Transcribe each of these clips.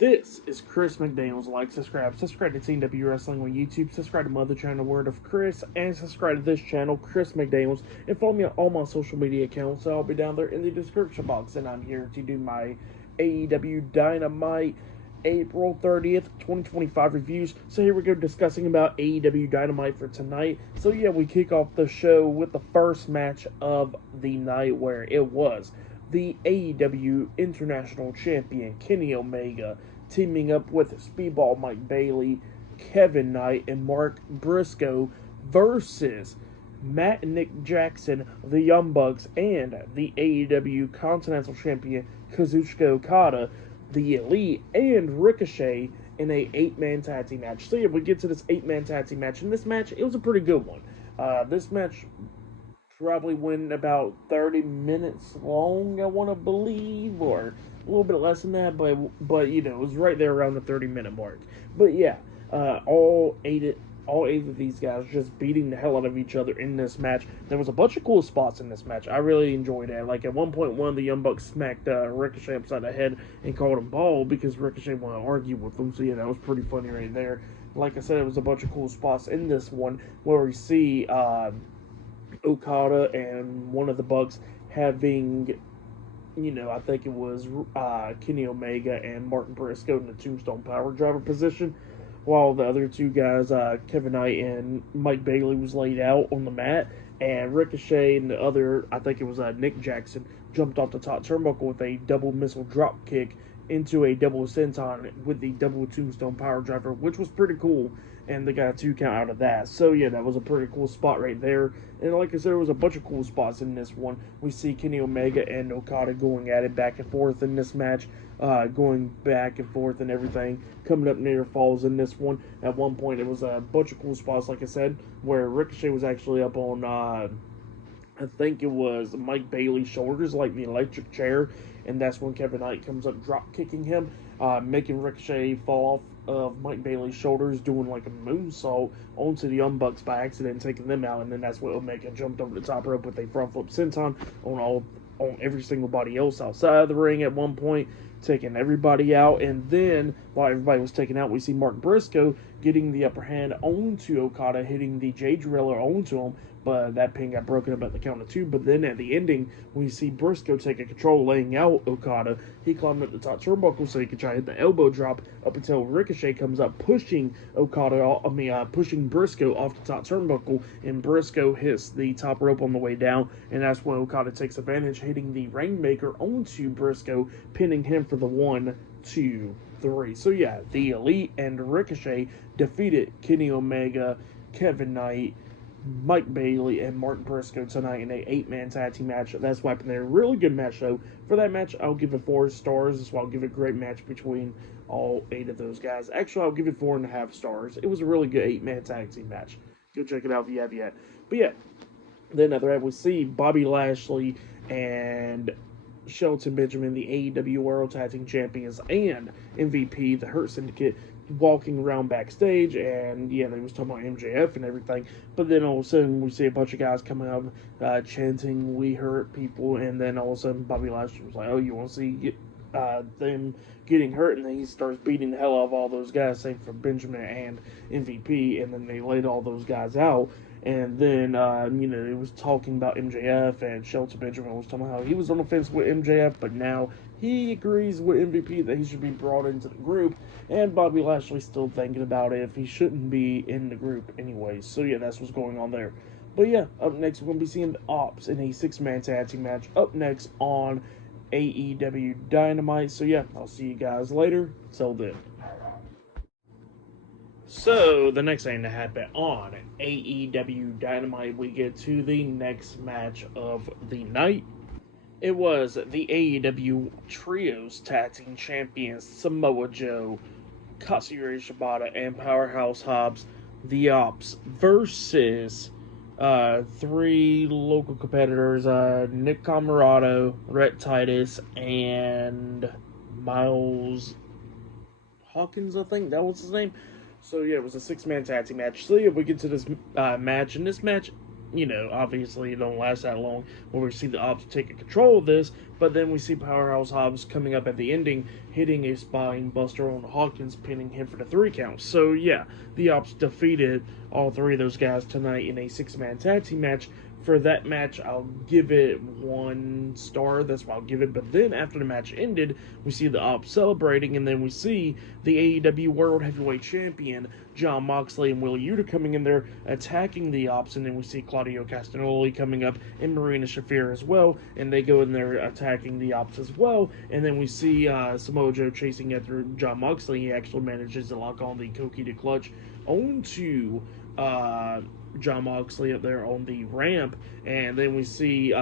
This is Chris McDaniels. Like, subscribe to TW Wrestling on YouTube, subscribe to my other channel, Word of Chris, and subscribe to this channel, Chris McDaniels, and follow me on all my social media accounts. I'll be down there in the description box, and I'm here to do my AEW Dynamite April 30th, 2025 reviews. So here we go, discussing about AEW Dynamite for tonight. So yeah, we kick off the show with the first match of the night, where it was the AEW International Champion Kenny Omega teaming up with Speedball Mike Bailey, Kevin Knight, and Mark Briscoe versus Matt and Nick Jackson, the Young Bucks, and the AEW Continental Champion Kazuchika Okada, the Elite, and Ricochet in a 8-man tag team match. So yeah, we get to this 8-man tag team match. In this match, it was a pretty good one. This match probably went about 30 minutes long, I want to believe, or a little bit less than that, but you know, it was right there around the 30-minute mark. But yeah, all eight of these guys just beating the hell out of each other in this match. There was a bunch of cool spots in this match. I really enjoyed it. Like, at one point, one of the Young Bucks smacked Ricochet upside the head and called him bald because Ricochet wanted to argue with him. So yeah, that was pretty funny right there. Like I said, it was a bunch of cool spots in this one where we see Okada and one of the Bucks having, you know, I think it was Kenny Omega and Martin Briscoe in the Tombstone Power Driver position, while the other two guys, Kevin Knight and Mike Bailey, was laid out on the mat, and Ricochet and the other, I think it was Nick Jackson, jumped off the top turnbuckle with a double missile drop kick into a double senton with the double Tombstone Power Driver, which was pretty cool, and they got a 2 count out of that. So yeah, that was a pretty cool spot right there. And like I said, there was a bunch of cool spots in this one. We see Kenny Omega and Okada going at it back and forth in this match, going back and forth and everything, coming up near falls in this one. At one point, it was a bunch of cool spots, like I said, where Ricochet was actually up on, I think it was Mike Bailey's shoulders, like the electric chair, and that's when Kevin Knight comes up drop kicking him, making Ricochet fall off of Mike Bailey's shoulders, doing like a moonsault onto the Young Bucks by accident, taking them out, and then that's when Omega jumped over the top rope with a front flip senton on every single body else outside of the ring at one point, taking everybody out. And then while everybody was taken out, we see Mark Briscoe getting the upper hand onto Okada, hitting the J Driller onto him, but that pin got broken up at the count of 2. But then at the ending, we see Briscoe taking control, laying out Okada. He climbed up the top turnbuckle so he could try to hit the elbow drop up until Ricochet comes up, pushing pushing Briscoe off the top turnbuckle, and Briscoe hits the top rope on the way down, and that's when Okada takes advantage, hitting the Rainmaker onto Briscoe, pinning him for the 1, 2, 3. So yeah, the Elite and Ricochet defeated Kenny Omega, Kevin Knight, Mike Bailey, and Mark Briscoe tonight in a 8-man tag team match. That's what happened there. Really good match, though. For that match, I'll give it 4 stars. So I'll give it a great match between all 8 of those guys. Actually, I'll give it 4.5 stars. It was a really good 8-man tag team match. Go check it out if you have yet. But yeah, then after that, we see Bobby Lashley and Shelton Benjamin, the AEW World Tag Team Champions, and MVP, the Hurt Syndicate, walking around backstage, and yeah, they was talking about MJF and everything, but then all of a sudden we see a bunch of guys coming up, chanting "We Hurt People," and then all of a sudden Bobby Lashley was like, "Oh, you want to see them getting hurt?" And then he starts beating the hell out of all those guys, save for Benjamin and MVP, and then they laid all those guys out. And then, you know, it was talking about MJF, and Shelton Benjamin was talking about how he was on the fence with MJF, but now he agrees with MVP that he should be brought into the group, and Bobby Lashley's still thinking about it if he shouldn't be in the group anyways. So yeah, that's what's going on there. But yeah, up next we're going to be seeing the Ops in a 6-man tag team match up next on AEW Dynamite. So yeah, I'll see you guys later. Till then. So, the next thing to happen on AEW Dynamite, we get to the next match of the night. It was the AEW Trios Tag Team Champions Samoa Joe, Katsuyori Shibata, and Powerhouse Hobbs, the Ops, versus 3 local competitors, Nick Comoroto, Rhett Titus, and Miles Hawkins, I think that was his name. So yeah, it was a 6-man tag team match. So yeah, we get to this match, and this match, obviously it don't last that long where we see the Ops taking control of this, but then we see Powerhouse Hobbs coming up at the ending, hitting a spine buster on Hawkins, pinning him for the 3 count. So yeah, the Ops defeated all 3 of those guys tonight in a 6-man tag team match. For that match, I'll give it 1 star. That's what I'll give it. But then after the match ended, we see the Ops celebrating, and then we see the AEW World Heavyweight Champion Jon Moxley and Will Yuta coming in there attacking the Ops, and then we see Claudio Castagnoli coming up and Marina Shafir as well, and they go in there attacking the Ops as well. And then we see Samoa Joe chasing after Jon Moxley. He actually manages to lock on the Koki to Clutch onto Jon Moxley up there on the ramp, and then we see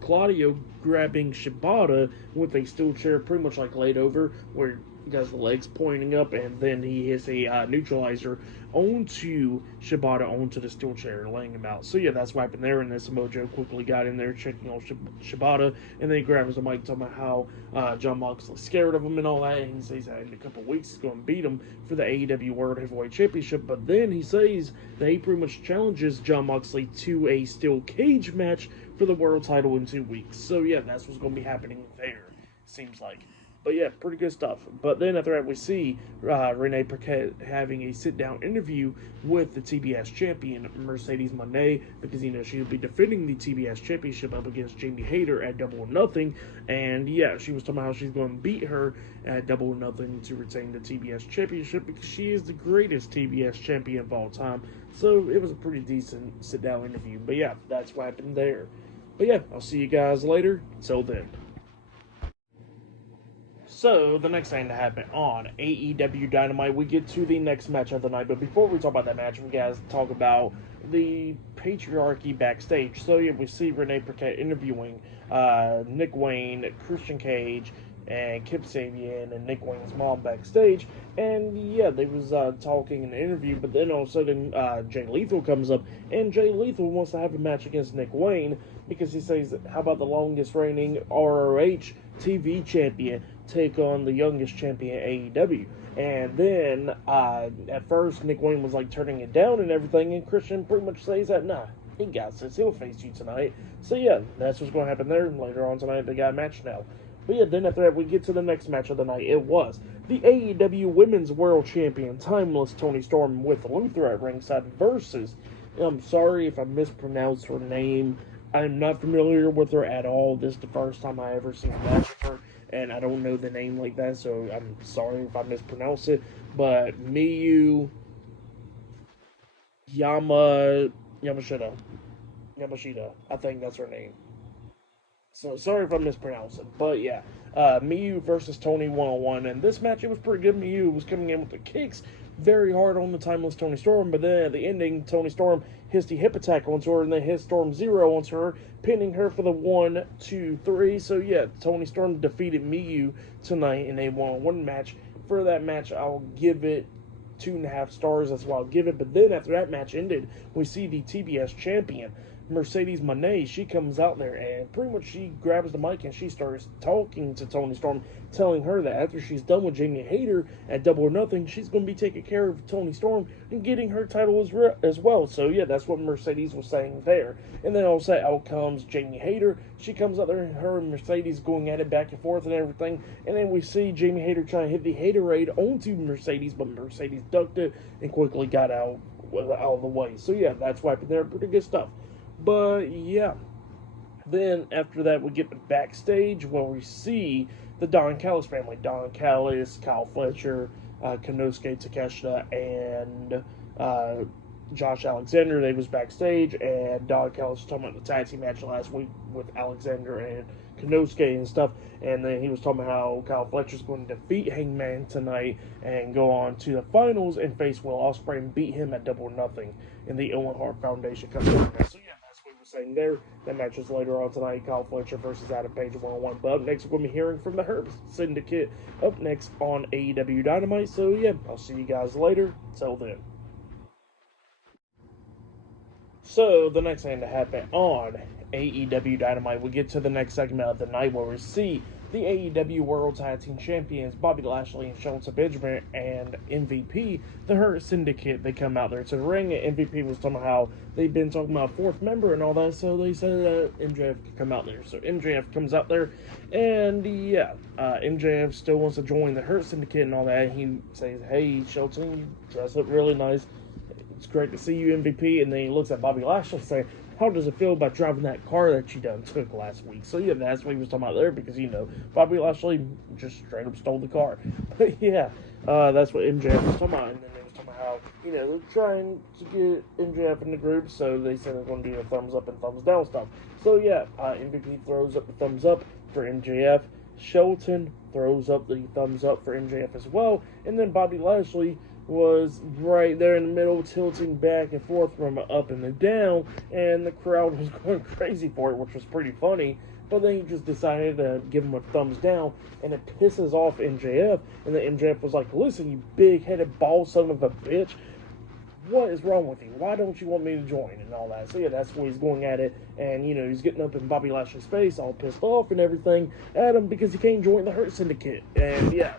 Claudio grabbing Shibata with a steel chair, pretty much like laid over, where he has the legs pointing up, and then he hits a neutralizer onto Shibata onto the steel chair, laying him out. So yeah, that's what happened there, and then Samoa Joe quickly got in there, checking on Shibata, and then he grabs the mic, talking about how Jon Moxley's scared of him and all that, and he says that in a couple of weeks he's going to beat him for the AEW World Heavyweight Championship. But then he says that he pretty much challenges Jon Moxley to a steel cage match for the world title in 2 weeks. So yeah, that's what's going to be happening there, seems like. But yeah, pretty good stuff. But then after that, we see Renee Paquette having a sit-down interview with the TBS champion, Mercedes Moné, because, she'll be defending the TBS championship up against Jamie Hayter at Double or Nothing. And yeah, she was talking about how she's going to beat her at Double or Nothing to retain the TBS championship, because she is the greatest TBS champion of all time. So it was a pretty decent sit-down interview. But yeah, that's what happened there. But yeah, I'll see you guys later. Until then. So, the next thing to happen on AEW Dynamite, we get to the next match of the night. But before we talk about that match, we guys talk about the patriarchy backstage. So, yeah, we see Renee Paquette interviewing Nick Wayne, Christian Cage, and Kip Sabian and Nick Wayne's mom backstage. And yeah, they was talking in the interview, but then all of a sudden Jay Lethal comes up, and Jay Lethal wants to have a match against Nick Wayne, because he says, how about the longest reigning ROH TV champion take on the youngest champion AEW? And then at first Nick Wayne was like turning it down and everything, and Christian pretty much says that nah, he got this, he'll face you tonight. So yeah, that's what's going to happen there. And later on tonight they got a match now. But yeah, then after that we get to the next match of the night. It was the AEW Women's World Champion Timeless Toni Storm with Luther at ringside versus, I'm sorry if I mispronounced her name, I'm not familiar with her at all. This is the first time I ever seen a match of her, and I don't know the name like that, so I'm sorry if I mispronounce it. But Miyu Yamashita, I think that's her name. So sorry if I mispronounce it, but yeah, Miyu versus Toni 1-on-1, and this match, it was pretty good. Miyu was coming in with the kicks very hard on the Timeless Toni Storm, but then at the ending, Toni Storm hits the hip attack onto her, and then hits Storm Zero onto her, pinning her for the 1, 2, 3. So yeah, Toni Storm defeated Miyu tonight in a 1-on-1 match. For that match, I'll give it 2.5 stars. That's what I'll give it. But then after that match ended, we see the TBS champion, Mercedes Moné. She comes out there and pretty much she grabs the mic and she starts talking to Toni Storm, telling her that after she's done with Jamie Hayter at Double or Nothing, she's going to be taking care of Toni Storm and getting her title as well. So yeah, that's what Mercedes was saying there. And then also out comes Jamie Hayter. She comes out there and her and Mercedes going at it back and forth and everything. And then we see Jamie Hayter trying to hit the Haterade onto Mercedes, but Mercedes ducked it and quickly got out of the way. So yeah, that's what happened there. Pretty good stuff. But yeah, then after that we get the backstage where we see the Don Callis family. Don Callis, Kyle Fletcher, Konosuke Takeshita, and Josh Alexander. They was backstage, and Don Callis was talking about the tag team match last week with Alexander and Konosuke and stuff, and then he was talking about how Kyle Fletcher's going to defeat Hangman tonight and go on to the finals and face Will Ospreay and beat him at Double or Nothing in the Owen Hart Foundation Cup. So yeah, that's what we were saying there. That match is later on tonight. Kyle Fletcher versus Adam Page 1-on-1. But up next, we're going to be hearing from the Herb Syndicate up next on AEW Dynamite. So yeah, I'll see you guys later. Till then. So the next thing to happen on AEW Dynamite, we get to the next segment of the night where we see the AEW World Tag Team Champions, Bobby Lashley and Shelton Benjamin, and MVP, the Hurt Syndicate. They come out there to the ring, and MVP was talking about how they've been talking about a fourth member and all that, so they said MJF could come out there. So MJF comes out there, and yeah, MJF still wants to join the Hurt Syndicate and all that. He says, "Hey, Shelton, you dress up really nice. It's great to see you, MVP." And then he looks at Bobby Lashley saying, "How does it feel about driving that car that you done took last week?" So yeah, that's what he was talking about there, because Bobby Lashley just straight up stole the car. But yeah, that's what MJF was talking about. And then they was talking about how they're trying to get MJF in the group, so they said they're going to do a thumbs up and thumbs down stuff. So yeah, MVP throws up the thumbs up for MJF. Shelton throws up the thumbs up for MJF as well, and then Bobby Lashley was right there in the middle, tilting back and forth from up and down, and the crowd was going crazy for it, which was pretty funny. But then he just decided to give him a thumbs down, and it pisses off MJF, and then MJF was like, "Listen, you big-headed bald son of a bitch, what is wrong with you? Why don't you want me to join?" and all that. So yeah, that's where he's going at it, and he's getting up in Bobby Lashley's face, all pissed off and everything at him because he can't join the Hurt Syndicate. And yeah,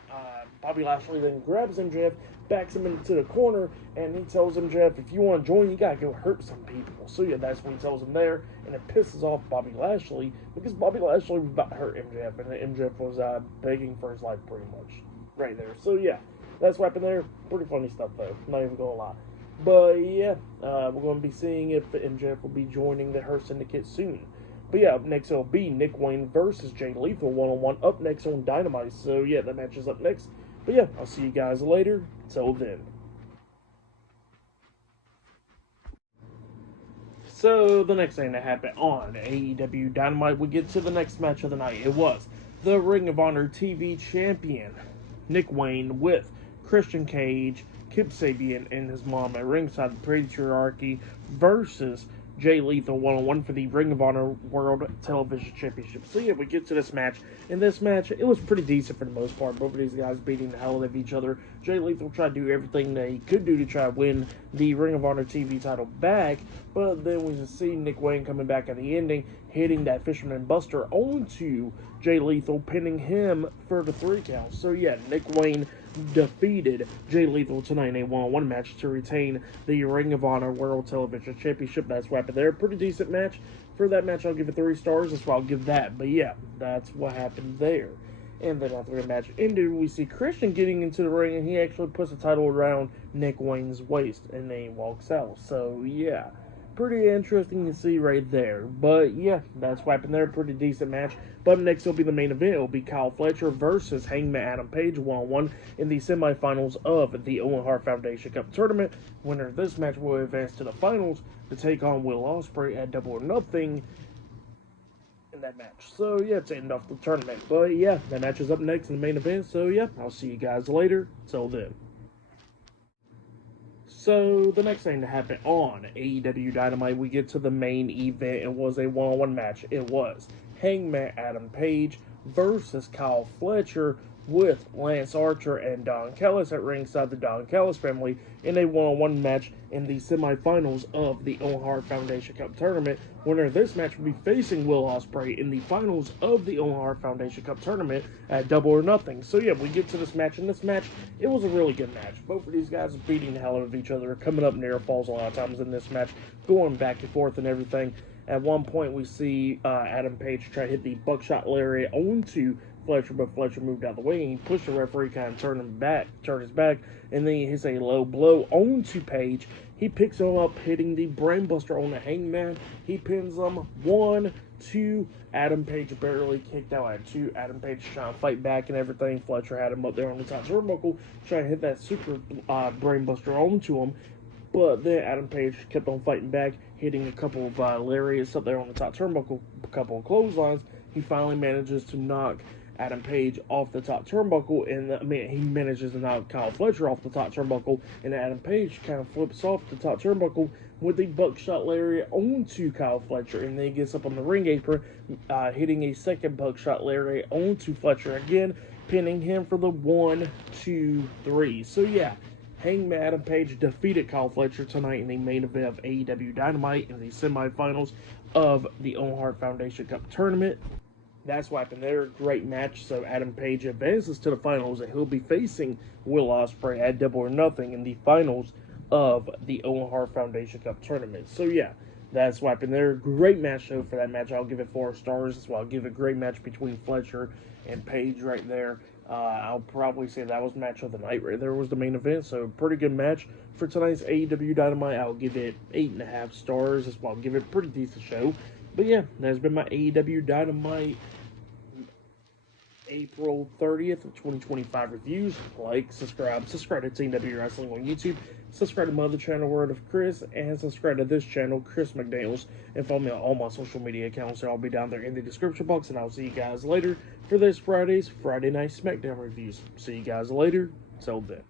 Bobby Lashley then grabs MJF, backs him into the corner, and he tells MJF, "If you want to join, you gotta go hurt some people." So yeah, that's what he tells him there, and it pisses off Bobby Lashley because Bobby Lashley was about to hurt MJF, and MJF was begging for his life pretty much right there. So yeah, that's what happened there. Pretty funny stuff though, not even gonna lie. But yeah, we're going to be seeing if MJF will be joining the Hurt Syndicate soon. But yeah, up next it'll be Nick Wayne versus Jay Lethal one-on-one up next on Dynamite. So yeah, that match is up next. But yeah, I'll see you guys later. Till then. So the next thing that happened on AEW Dynamite, we get to the next match of the night. It was the Ring of Honor TV Champion, Nick Wayne, with Christian Cage, Kip Sabian, and his mom at ringside, the Patriarchy, versus Jay Lethal one-on-one for the Ring of Honor World Television Championship. So yeah, we get to this match. In this match, it was pretty decent for the most part. Both of these guys beating the hell out of each other. Jay Lethal tried to do everything that he could do to try to win the Ring of Honor TV title back, but then we just see Nick Wayne coming back at the ending, hitting that Fisherman Buster onto Jay Lethal, pinning him for the 3 count. So yeah, Nick Wayne defeated Jay Lethal tonight in a one-on-one match to retain the Ring of Honor World Television Championship. That's what happened there. Pretty decent match. For that match, I'll give it 3 stars. That's why I'll give that. But yeah, that's what happened there. And then after the match ended, we see Christian getting into the ring, and he actually puts the title around Nick Wayne's waist, and then he walks out. So yeah, pretty interesting to see right there. But yeah, that's what happened there. Pretty decent match. But next will be the main event. It'll be Kyle Fletcher versus Hangman Adam Page one-on-one in the semifinals of the Owen Hart Foundation Cup tournament. Winner of this match will advance to the finals to take on Will Ospreay at Double or Nothing in that match. So yeah, to end off the tournament. But yeah, that match is up next in the main event. So yeah, I'll see you guys later. Till then. So the next thing to happen on AEW Dynamite, we get to the main event. It was a one-on-one match. It was Hangman Adam Page versus Kyle Fletcher with Lance Archer and Don Callis at ringside, the Don Callis family, in a one-on-one match in the semifinals of the Owen Hart Foundation Cup tournament. Winner of this match will be facing Will Ospreay in the finals of the Owen Hart Foundation Cup tournament at Double or Nothing. So yeah, we get to this match. In this match, it was a really good match. Both of these guys beating the hell out of each other, coming up near falls a lot of times in this match, going back and forth and everything. At one point, we see Adam Page try to hit the buckshot lariat onto Fletcher, but Fletcher moved out of the way, and he pushed the referee, kind of turned his back, and then he hits a low blow onto Page. He picks him up, hitting the brainbuster on the Hangman. He pins him 1, 2. Adam Page barely kicked out at 2. Adam Page trying to fight back and everything. Fletcher had him up there on the top turnbuckle, trying to hit that super brainbuster onto him. But then Adam Page kept on fighting back, hitting a couple of lariats up there on the top turnbuckle, a couple of clotheslines. He finally manages to knock Adam Page off the top turnbuckle, and he manages to knock Kyle Fletcher off the top turnbuckle, and Adam Page kind of flips off the top turnbuckle with the buckshot lariat onto Kyle Fletcher, and then he gets up on the ring apron, hitting a second buckshot lariat onto Fletcher again, pinning him for the 1, 2, 3. So yeah, Hangman Adam Page defeated Kyle Fletcher tonight in the main event of AEW Dynamite in the semifinals of the Owen Hart Foundation Cup tournament. That's what happened there. Great match. So Adam Page advances to the finals, and he'll be facing Will Ospreay at Double or Nothing in the finals of the Owen Hart Foundation Cup tournament. So yeah, that's what happened there. Great match though for that match. I'll give it 4 stars. As well, I'll give it a great match between Fletcher and Page right there. I'll probably say that was match of the night right there was the main event. So pretty good match for tonight's AEW Dynamite. I'll give it 8.5 stars. As well, I'll give it a pretty decent show. But yeah, that's been my AEW Dynamite April 30th of 2025 reviews. Like, subscribe to Team W Wrestling on YouTube, subscribe to my other channel, Word of Chris, and subscribe to this channel, Chris McDaniels, and follow me on all my social media accounts. They'll all be down there in the description box, and I'll see you guys later for this Friday Night SmackDown reviews. See you guys later. Till then.